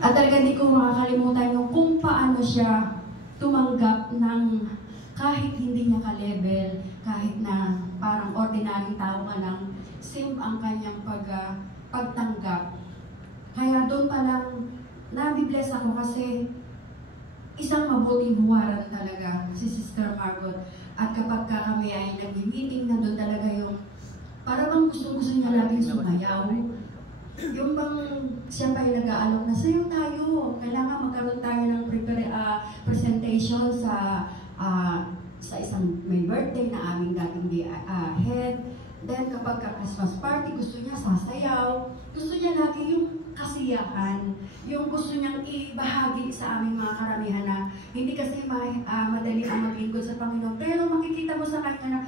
At talaga hindi ko makakalimutan yung kung paano siya tumanggap ng kahit hindi niya ka-level, kahit na parang ordinaryong tao ka lang, same ang kanyang pagtanggap. Kaya doon pa lang, nabibless ako kasi isang mabuting huwaran talaga si Sister Margot. At kapag kami ay nag-meeting, nandun talaga yung para bang gusto-gusto niya laging sumayaw. Yung bang siya pa yung nag-aalok na sayo tayo, kailangan magkaroon tayo ng presentation sa isang may birthday na aming dating head. Then kapag Christmas party, gusto niya sasayaw. Gusto niya lagi yung kasiyahan. Yung gusto niyang ibahagi sa aming mga karamihan na hindi kasi madali ang maglingkod sa Panginoon. Pero makikita mo sa kanya na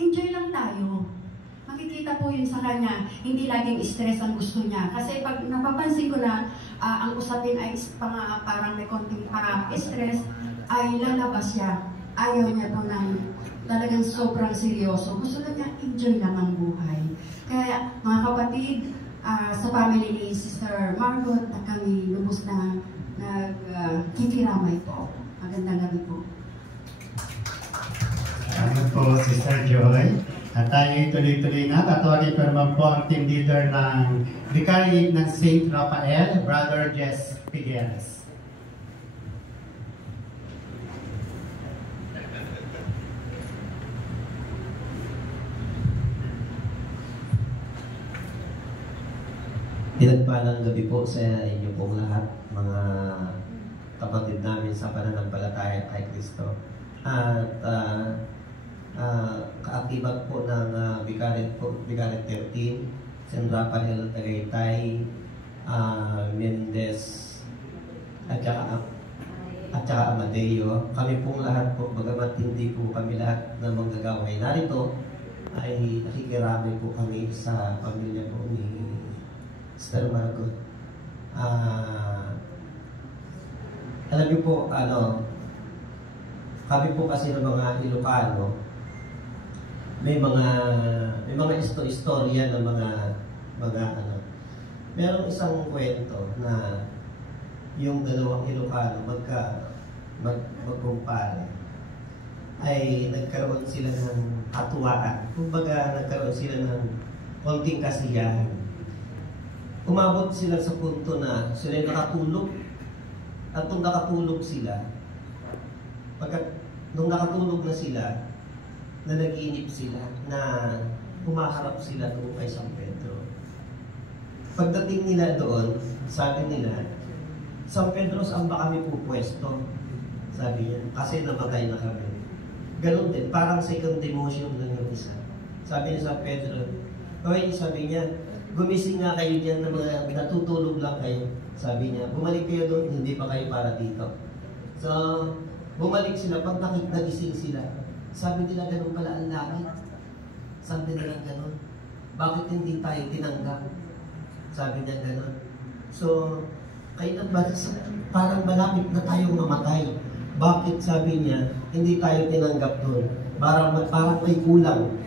enjoy lang tayo. Makikita po yun sa kanya, hindi laging stress ang gusto niya. Kasi pag napapansin ko na ang usapin ay parang may konting stress, ay lalabas siya. Ayaw niya po ng talagang sobrang seryoso. Gusto na niya enjoy lang ang buhay. Kaya mga kapatid, sa family ni Sister Margot, na kami lubos na nagkikiramay po. Magandang gabi po. Salamat po, Sister Joy. At tayo tuloy-tuloy na. Tatawagin ko naman po ang team leader ng Vicary ng St. Rafael, Brother Jess Figueres. Pinagpalang gabi po sa inyo pong lahat, mga kapatid namin sa pananampalataya kay Kristo. At kaakibat po ng Vicary 13, San Rafael Tagaytay, Mendez, at saka Amadeo. Kami pong lahat po, bagamat hindi po kami lahat na manggagaway narito, ay nakikiramay po kami sa pamilya po ni Sister Margot. Alam niyo po, kami po kasi ng mga Ilocano, may mga istorya ng mga merong isang kwento na yung dalawang Ilocano magkumpare ay nagkaroon sila ng katuwaan. Kumbaga, nagkaroon sila ng konting kasiyahan. Umabot sila sa punto na sila nakatulog. At nung nakatulog sila, nung nakatulog na sila, na nag-iinip sila, na humaharap sila doon kay San Pedro. Pagdating nila doon, sabi nila, San Pedro, saan ba kami pupwesto? Sabi niya, kasi namatay na kami. Ganun din, parang second demotion lang yung isa. Sabi ni San Pedro, okay, sabi niya, gumising nga kayo dyan na mga natutulog lang kayo. Sabi niya, bumalik kayo doon, hindi pa kayo para dito. So, bumalik sila, pag nagising sila, sabi nila ganun pala ang langit. Sabi nila ganun. Bakit hindi tayo tinanggap? Sabi niya ganun. So, kayo parang malapit na tayong mamatay. Bakit, sabi niya, hindi tayo tinanggap doon? Parang may kulang,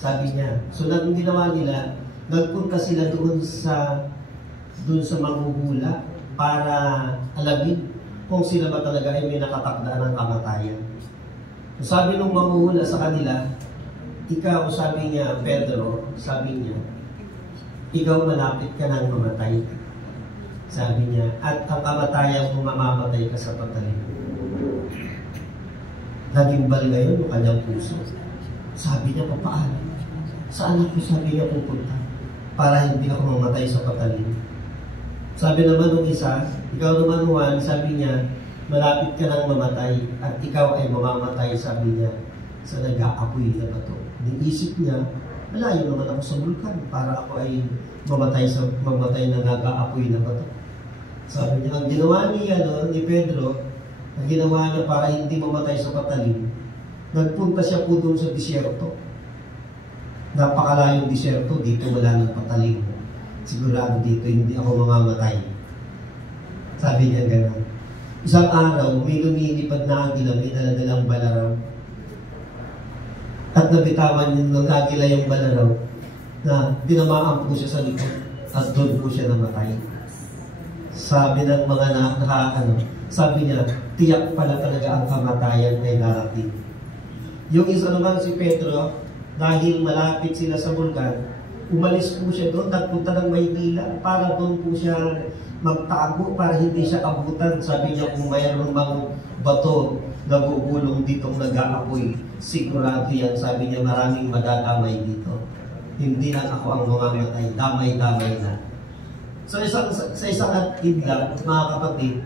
sabi niya. So, nang ginawa nila, nagpunta sila doon sa manghuhula para alamin kung sila ba talaga ay may nakatakdaan ng kamatayan. Sabi nung manghuhula sa kanila, ikaw, sabi niya, Pedro, sabi niya, ikaw malapit ka nang mamatay. Sabi niya, at ang kamatayan mo mamamatay ka sa patalim. Nagimbal ngayon yung kanyang puso. Sabi niya, papaano? Saan ako, sabi niya, pupunta? Para hindi ako mamatay sa patalim. Sabi naman nung isa, ikaw naman Juan, sabi niya, malapit ka nang mamatay at ikaw ay mamamatay, sabi niya, sa nag-aapoy na bato. Niisip niya, malayo naman ako sa bulkan para ako ay mamatay na nag-aapoy na bato. Sabi niya, ang ginawa niya ni Pedro, ang ginawa niya para hindi mamatay sa patalim, nagpunta siya po doon sa disyerto. Napakalayong disyerto, dito wala ng patalim. Sigurado dito, hindi ako mamamatay. Sabi niya gano'n. Isang araw, may lumilipad na agila, may daladalang balaraw. At nabitawan ng agila yung balaraw na dinamaan po siya sa likod at doon po siya namatay. Sabi ng mga sabi niya, tiyak pala talaga ang kamatayan ay darating. Yung isa naman si Pedro, dahil malapit sila sa bulkan, umalis po siya doon, nagpunta ng Maynila para doon po siya magtago para hindi siya abutan. Sabi niya, kung mayroon mang bato nagugulong ditong nag-aapoy, sigurado yan. Sabi niya, maraming madadamay dito. Hindi lang ako ang mamamatay, damay-damay na. So sa isang idlang, mga kapatid,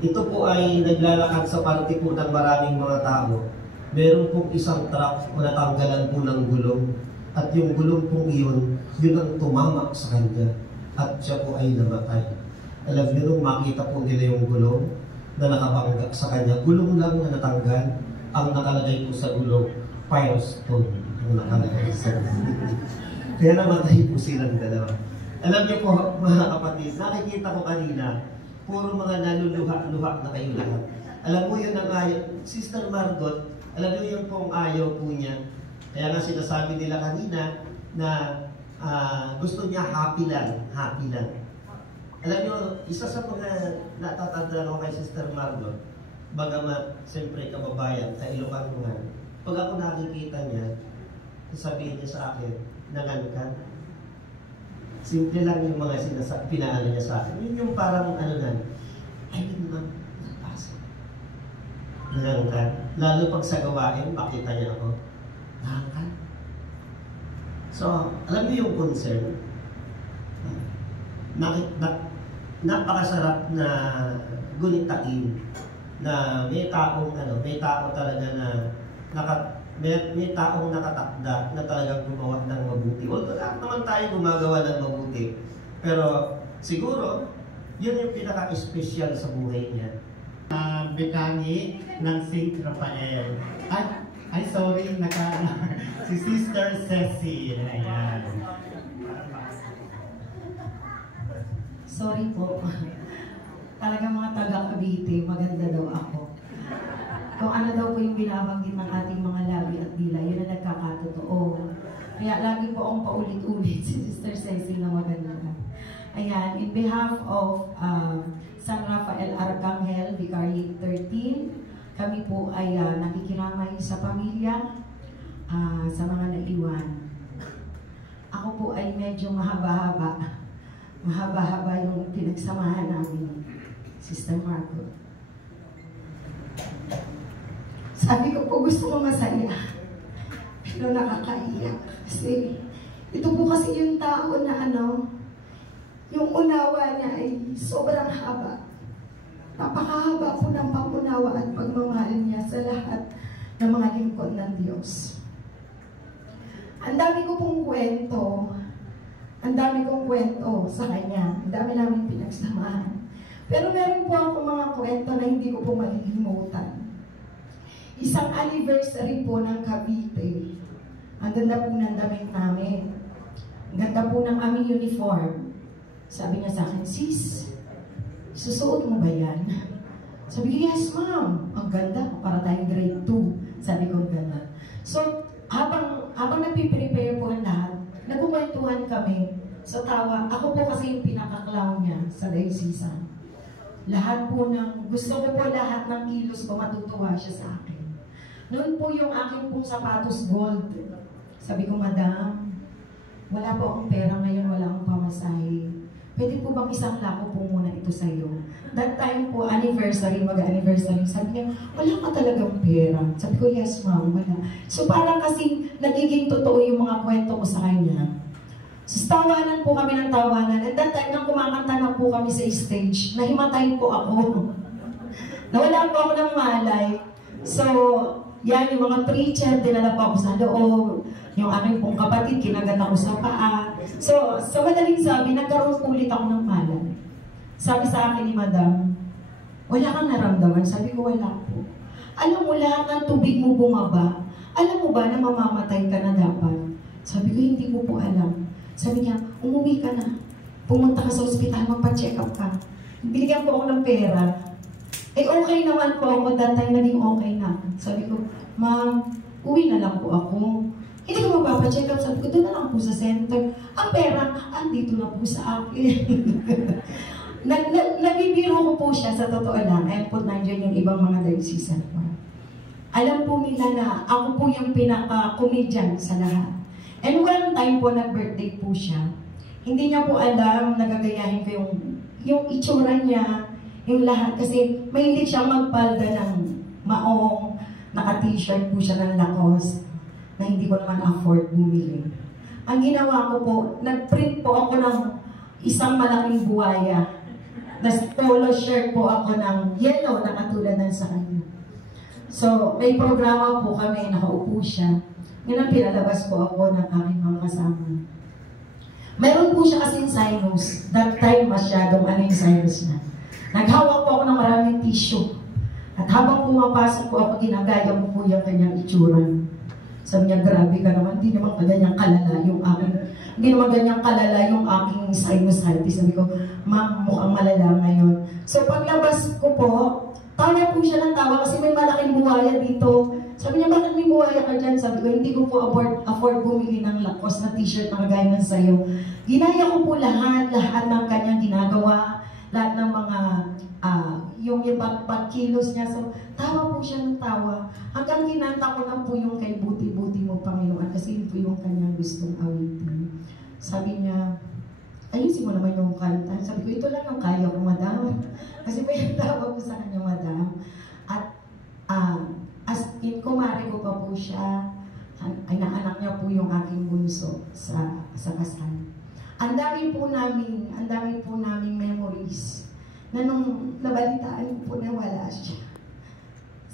ito po ay naglalakad sa parte po ng maraming mga tao. Meron pong isang truck na natanggalan po ng gulong. At yung gulong pong iyon, yun ang tumamak sa kanya. At siya po ay namatay. Alam niyo nung makita po nila yung gulong na nakabangga sa kanya, gulong lang na natanggal, ang nakalagay po sa gulong, Firestone ang nakalagay sa gulong. Kaya namatay po silang dalawa. Alam niyo po, mga kapatid, nakikita ko kanina, puro mga naluluha-luha na kayo lahat. Alam mo yun ang ayaw, Sister Margot, alam niyo yun po ang ayaw po niya. Kaya nga sinasabi nila kanina na gusto niya happy lang, happy lang. Alam niyo, isa sa mga natatanda ko kay Sister Margot, bagamat siyempre kababayan sa Ilocano, pag ako nakikita niya, sabihin niya sa akin, nangan ka. Simple lang yung mga pinaano niya sa akin. Yun yung parang ano na, ay yun lang, nagpasa. Nangan ka. Lalo pag sa gawain, makita niya ako, nangan ka. So, alam niyo yung concern? Napakasarap na gunitain na may taong talaga na may taong nakatakda na talagang gumawa ng mabuti. Although lahat naman tayo gumagawa ng mabuti. Pero siguro, yun yung pinaka-espesyal sa buhay niya. Bekani ng St. Rafael. Ay, sorry, si Sister Ceci. Ayan. Sorry po. Talagang mga taga-Cavite, maganda daw ako. Kung ano daw po yung binabanggit ng ating mga labi at dila, yun ang nagkakatotoo. Kaya lagi po akong paulit-ulit si Sister Cecil na maganda. Ayan, in behalf of San Rafael Arcangel, Vicariate 13, kami po ay nakikiramay sa pamilya, sa mga naiwan. Ako po ay medyo mahaba-haba. Mahaba-haba yung pinagsamahan namin, Sister Margot. Sabi ko po gusto ko masaya, pero nakakaiyak. Kasi ito po kasi yung tao na yung unawa niya ay sobrang haba. Napakahaba po ng pangunawa at pagmamahal niya sa lahat ng mga lingkod ng Diyos. Ang dami ko pong kwento. Ang dami kong kwento sa kanya. Ang dami namin pinagsamahan. Pero meron po ako mga kwento na hindi ko po malilimutan. Isang anniversary po ng Cavite. Ang ganda po ng damit namin. Ang ganda po ng aming uniform. Sabi niya sa akin, sis, susuot mo ba yan? Sabi ko, yes ma'am. Ang ganda, para tayong grade 2. Sabi ko, ang ganda. So, habang nagpiprepare po ang lahat, nagkukwentuhan kami sa tawa. Ako po kasi yung pinaka-clown niya sa diocesan. Lahat po gusto ko po lahat ng kilos ko, matutuwa siya sa akin. Noon po yung aking pong sapatos gold. Sabi ko, Madam, wala po akong pera ngayon, wala akong pamasahe. Pwede po bang isang lako po muna ito sa'yo? That time po, anniversary, mag-anniversary. Sabi niya, wala ka talagang pera. Sabi ko, yes ma'am, wala. So parang kasi nagiging totoo yung mga kwento ko sa kanya. So tawanan po kami ng tawanan. At that time, nang kumakanta na po kami sa stage, nahimatay po ako. Nawala po ako ng malay. So, yan, yung mga preacher, dinala pa ako sa loob. Yung aking pong kapatid, kinagat ako sa paa. So, sa madaling sabi, nagkaroon ulit ako ng malay. Sabi sa akin ni Madam, wala kang naramdaman? Sabi ko, wala po. Alam mo, lahat ng tubig mo bumaba. Alam mo ba na mamamatay ka na dapat? Sabi ko, hindi ko po alam. Sabi niya, umuwi ka na. Pumunta ka sa ospital, magpa-check up ka. Binigyan ko ako ng pera. Eh, okay naman po ako. That time, naging okay na. Sabi ko, ma'am, uwi na lang po ako. Hindi ko magpapacheck up. Sabi ko, doon na lang po sa center. Ang pera, andito na po sa akin. Nabibiro ko po siya sa totoo lang, ayun po nandiyan yung ibang mga dayosisan po. Alam po nila na ako po yung pinaka-comedian sa lahat. And one time po, nag-birthday po siya. Hindi niya po alam, nagagayahin ko yung itsura niya, yung lahat. Kasi mahilig siyang magpalda ng maong, naka-t-shirt po siya ng Lacoste, na hindi ko naman afford bumili. Ang ginawa ko po, nag-print po ako ng isang malaking buhaya. Tapos polo shirt po ako ng yellow na katulad ng sa kanya. So, may programa po kami, nakaupo siya. Yun ang pinalabas po ako ng aking mga kasama. Meron po siya kasing sinus. That time masyadong yung sinus na. Naghawak po ako ng maraming tissue. At habang pumapasok po ako, ginagaya ko po yung kanyang itsura. Sabi niya, grabe ka naman, hindi naman ganyan kalala yung aking sinusitis. Sabi ko, ma'am, mukhang malala ngayon. So paglabas ko po, tawa po siya ng tawa kasi may malaking buhaya dito. Sabi niya, bakit may buhaya ka dyan? Sabi ko, hindi ko po afford bumili ng Lacoste na t-shirt na kagaya ng sayo. Ginaya ko po lahat ng kanyang ginagawa, lahat ng mga, yung pagkilos niya. So, tawa po siya ng tawa. Hanggang kinanta ko na po yung kay Buti-Buti mo, Panginoon, kasi yun po yung kanyang gustong awitin. Sabi niya, ayusin mo naman yung kanta. Sabi ko, ito lang ang kaya ko, madam. Kasi may tawa ko sa kanya, madam. At as in, kumari ko pa po siya, inaanak niya po yung aking bunso sa kasal. Ang dami po namin memories na nung nabalitaan ko po na wala siya.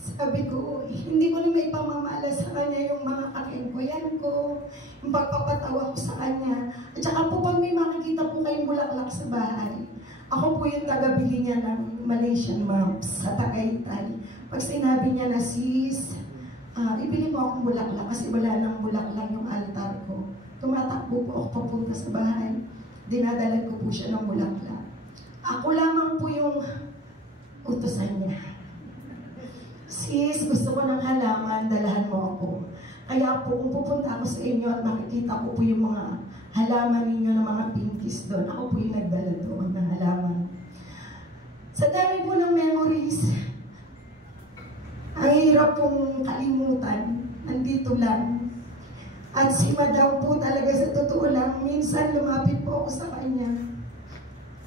Sabi ko, hindi ko na may pamamala sa kanya yung mga kakengkuyan ko, yung pagpapatawa ko sa kanya. At saka po pag may makikita po kayong bulaklak sa bahay, ako po yung tagabili niya ng Malaysian maps sa Tagaytay. Pag sinabi niya na, sis, ibili mo akong bulaklak kasi wala nang bulaklak yung altar ko. Tumatakbo po ako papunta sa bahay. Dinadalan ko po siya ng bulaklak. Ako lamang po yung utusan niya. Sis, gusto ko ng halaman, dalahan mo ako. Kaya po, kung pupunta ako sa inyo at makikita ko po yung mga halaman ninyo ng mga pinkies doon, ako po yung nagdala doon ng halaman. Sa dami po ng memories, ang hirap pong kalimutan, nandito lang. At si Madam po talaga sa totoo lang, minsan lumapit po ako sa kanya.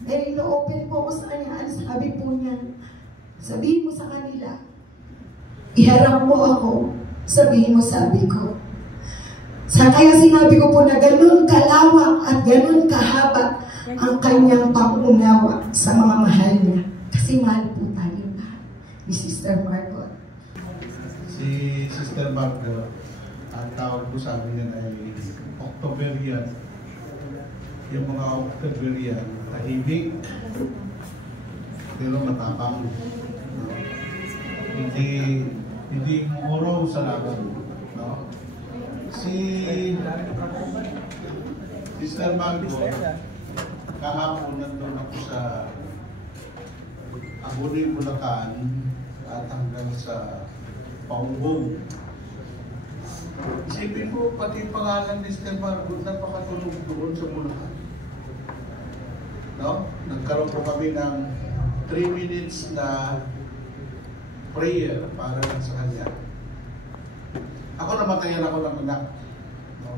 Dahil na-open po ako sa kanya, sabi po niya, sabihin mo sa kanila, iharap mo ako, sabihin mo sabi ko. Kaya sinabi ko po na ganun kalawak at ganun kahaba ang kanyang pangunawa sa mga mahal niya. Kasi mahal po tayo na ni Sister Margot. Si Sister Margot, ang tawag po sa amin yan ay Octoberian. Yung mga Octoberian, tahimik, pero matapang. Hindi muraw sa laban. No? Si Sister Margot, kahapon nandun ako sa Abuni, Bulacan at hanggang sa Paungbong. Isipin mo, pati pangalan ni Sister Margot napakatunog doon sa Bulacan. No? Nagkaroon po kami ng 3 minutes na prayer para sa kanya. Ako namatayan ako ng anak. No?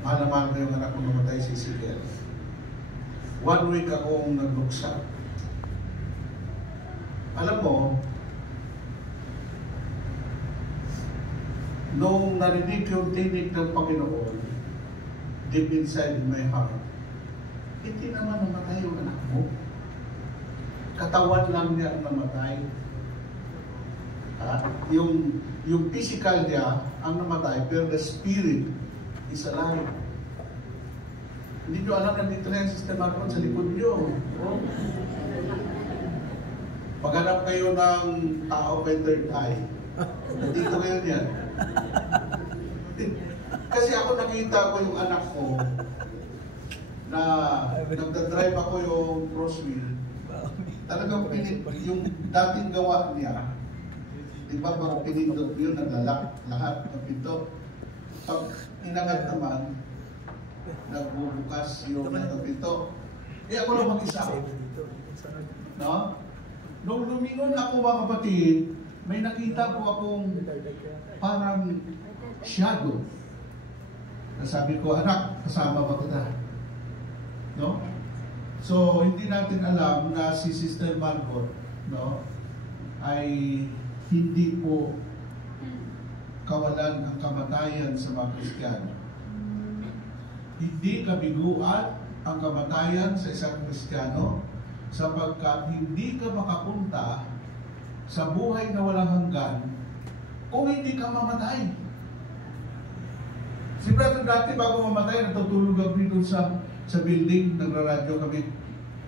Mahal na mahal ko yung anak ko namatay si Sigel. 1 week akong nagluksa. Alam mo, nung narinig yung tinig ng Panginoon, deep inside my heart, hindi naman namatay yung anak mo. Katawan lang niya ang namatay. Yung physical niya ang namatay, pero the spirit is alive. Hindi nyo alam, nandito na yung Sister Margot sa likod nyo. Paghanap kayo ng tao may third eye, nandito kayo niyan. Kasi ako nakita ko yung anak ko na nagdadrive ako yung crosswheel. Talagang yung dating gawa niya, di ba pag pinindot yun, naglalak lahat ng pinto. Pag inangat naman, nagbubukas yung pinto. Eh ako lang mag-isa. No? Nung lumingon ako mga kapatid, may nakita po akong parang shadow. Nasabi ko, anak, kasama ba kita? No? So, hindi natin alam na si Sister Margot, no, ay hindi po kawalan ang kamatayan sa mga Kristiyano. Hindi kabiguan ang kamatayan sa isang Kristiyano sapagkat hindi ka makapunta sa buhay na walang hanggan kung hindi ka mamatay. Si Brother dati bago mamatay, natutulog ako dito sa building, nagraradyo kami.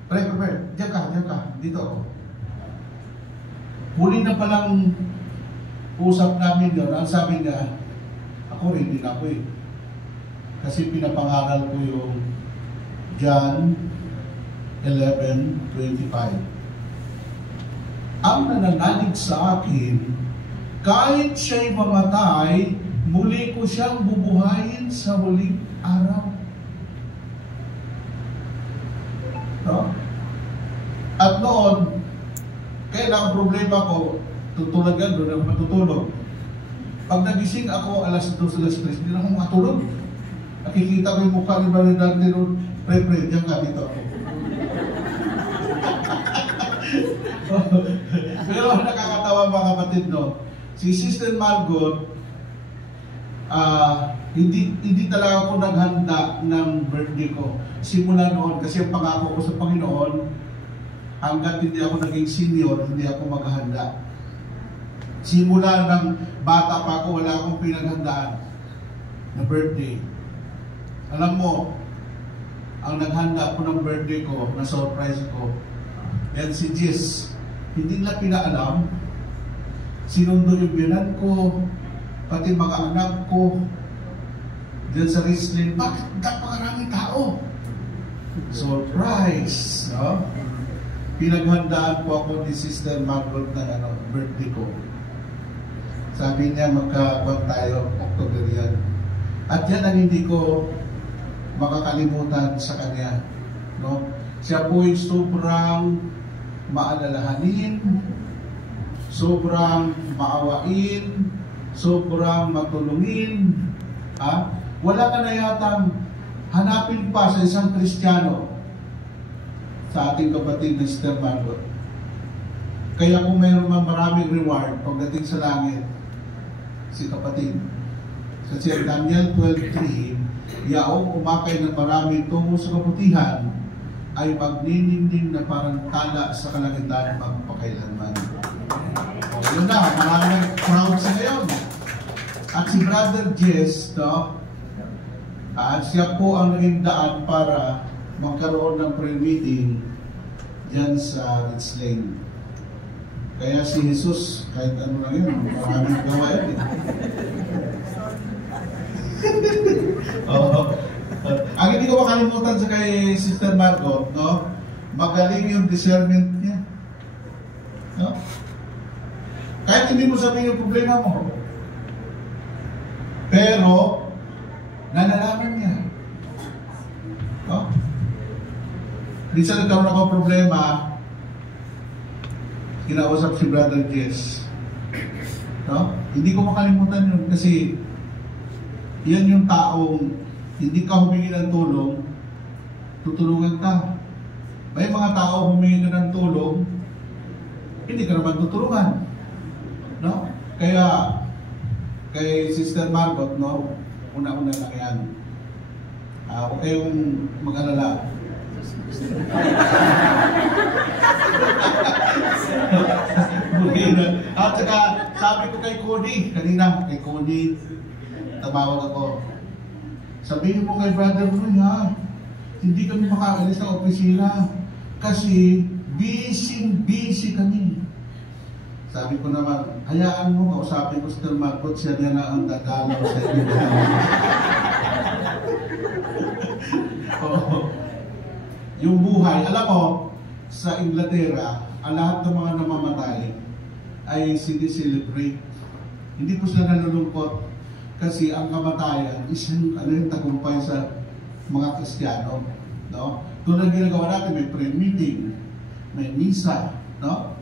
Pre, diyan ka, dito ako. Huli na palang usap namin yun, ang sabi niya, ako rin din ako eh. Kasi pinapangaral ko yung John 11:25. Ang nananalig sa akin, kahit siya'y mamatay, muli ko siyang bubuhayin sa huling araw. No? At noon, kaya lang problema ko, tutulagan doon ako matutulog. Pag nagising ako, alas 2, alas 3, hindi na ako makatulog. Nakikita ko yung mukha ni Brother Dante doon, pre, diyan ka dito ako. Pero nakakatawa mga kapatid, no? Si Sister Margot, hindi talaga ako naghanda ng birthday ko. Simula noon, kasi ang pangako ko sa Panginoon, hanggat hindi ako naging senior, hindi ako maghahanda. Simula ng bata pa ako, wala akong pinaghandaan na birthday. Alam mo, ang naghanda po ng birthday ko, na surprise ko, yan si Jess. Hindi nila pinaalam, sinundo yung biyanan ko, pati mga anak ko, dyan sa Rislin, bakit napakaraming tao? Surprise! No? Pinaghandaan po ako ni Sister Margot ng birthday ko. Sabi niya, magkakuan tayo, October yan. At yan ang hindi ko makakalimutan sa kanya. No? Siya po ay sobrang maalalahanin, sobrang maawain, sobrang matulungin. Wala ka na yatang hanapin pa sa isang Kristiyano sa ating kapatid na Sister Margot. Kaya kung mayroon maraming reward pagdating sa langit, si kapatid. Kasi Daniel 12:3, yaong umakay ng marami tungo sa kabutihan, ay magniningning na parang tala sa kalangitan magpakailanman. O yun na, maraming crowd sa ngayon. At si Brother Jess, no? At siya po ang naging daan para magkaroon ng prayer meeting dyan sa Ritz Lane. Kaya si Jesus, kahit ano lang yun, maraming gawa yun eh. Ang hindi ko makalimutan sa kay Sister Margot, no? Magaling yung discernment niya. No? Kahit hindi mo sabihin yung problema mo. Pero, nalalaman niya. No? Minsan nagkaroon ako problema, kinausap si Brother Jess. No? Hindi ko makalimutan yun kasi yan yung taong hindi ka humingi ng tulong, tutulungan ka. May mga tao humingi ka ng tulong, hindi ka naman tutulungan. No? Kaya, kay Sister Margot, no, una-una lang yan. Huwag kayong mag-alala. At saka, sabi ko kay Cody, kanina, kay Cody, tumawag ako. Sabihin mo kay Brother Roy, ha, hindi kami makaalis ng opisina kasi busy kami. Sabi ko naman, hayaan mo, kausapin ko si Sister Margot, siya na ang dadalaw sa inyo. Yung buhay, alam mo, sa Inglaterra, ang lahat ng mga namamatay ay sinicelebrate. Hindi po sila nalulungkot kasi ang kamatayan is yung tagumpay sa mga Kristiyano. No? Tulad ginagawa natin, may prayer meeting, may misa, no?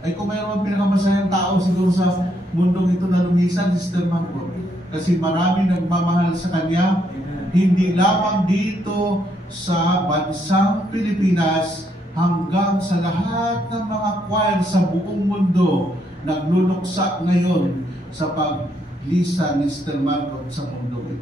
Ay kung mayroon pinakamasayang tao siguro sa mundong ito na lumisan, Sister Marco. Kasi marami nagmamahal sa kanya, hindi lamang dito sa bansang Pilipinas, hanggang sa lahat ng mga choir sa buong mundo nagluluksa ngayon sa paglisan ni Sister Marco sa mundo ito.